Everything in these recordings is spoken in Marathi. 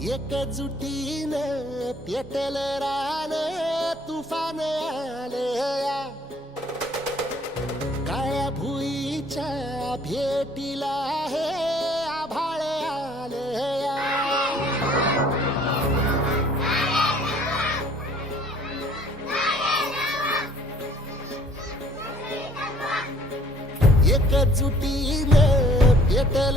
एकजुटीन पेटल रान तुफान आले काळ्या भुईच्या भेटीला हे आभाळ आले एकजुटीन पेटल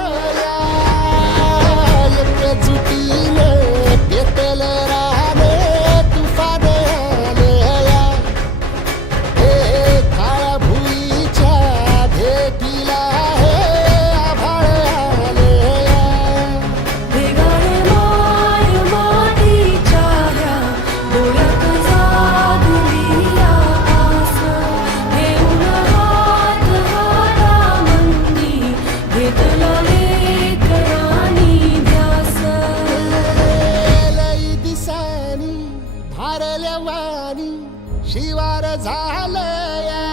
हारल्या वाणी शिवार झालया.